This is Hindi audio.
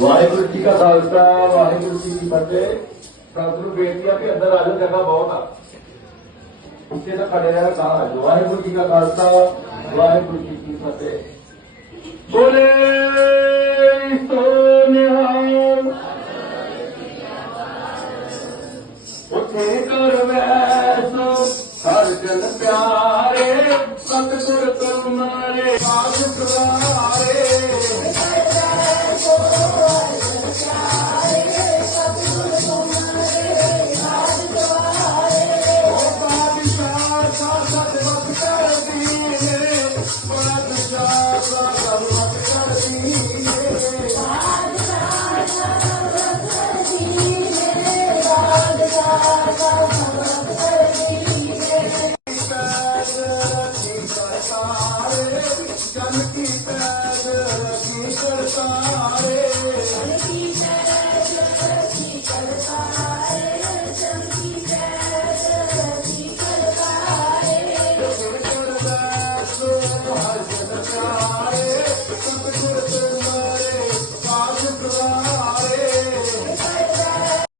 वाहिगुरु जी का खालसा, वाहिगुरु जी की फतेह। सतगुरु बेटिया के अंदर आज जगह बहुत आ उसके तो खड़े रहना कहा वाहिगुरु जी का खालसा, वाहिगुरु जी की फतेह। बोले तो सोनिहाल हर जन प्यार Oh.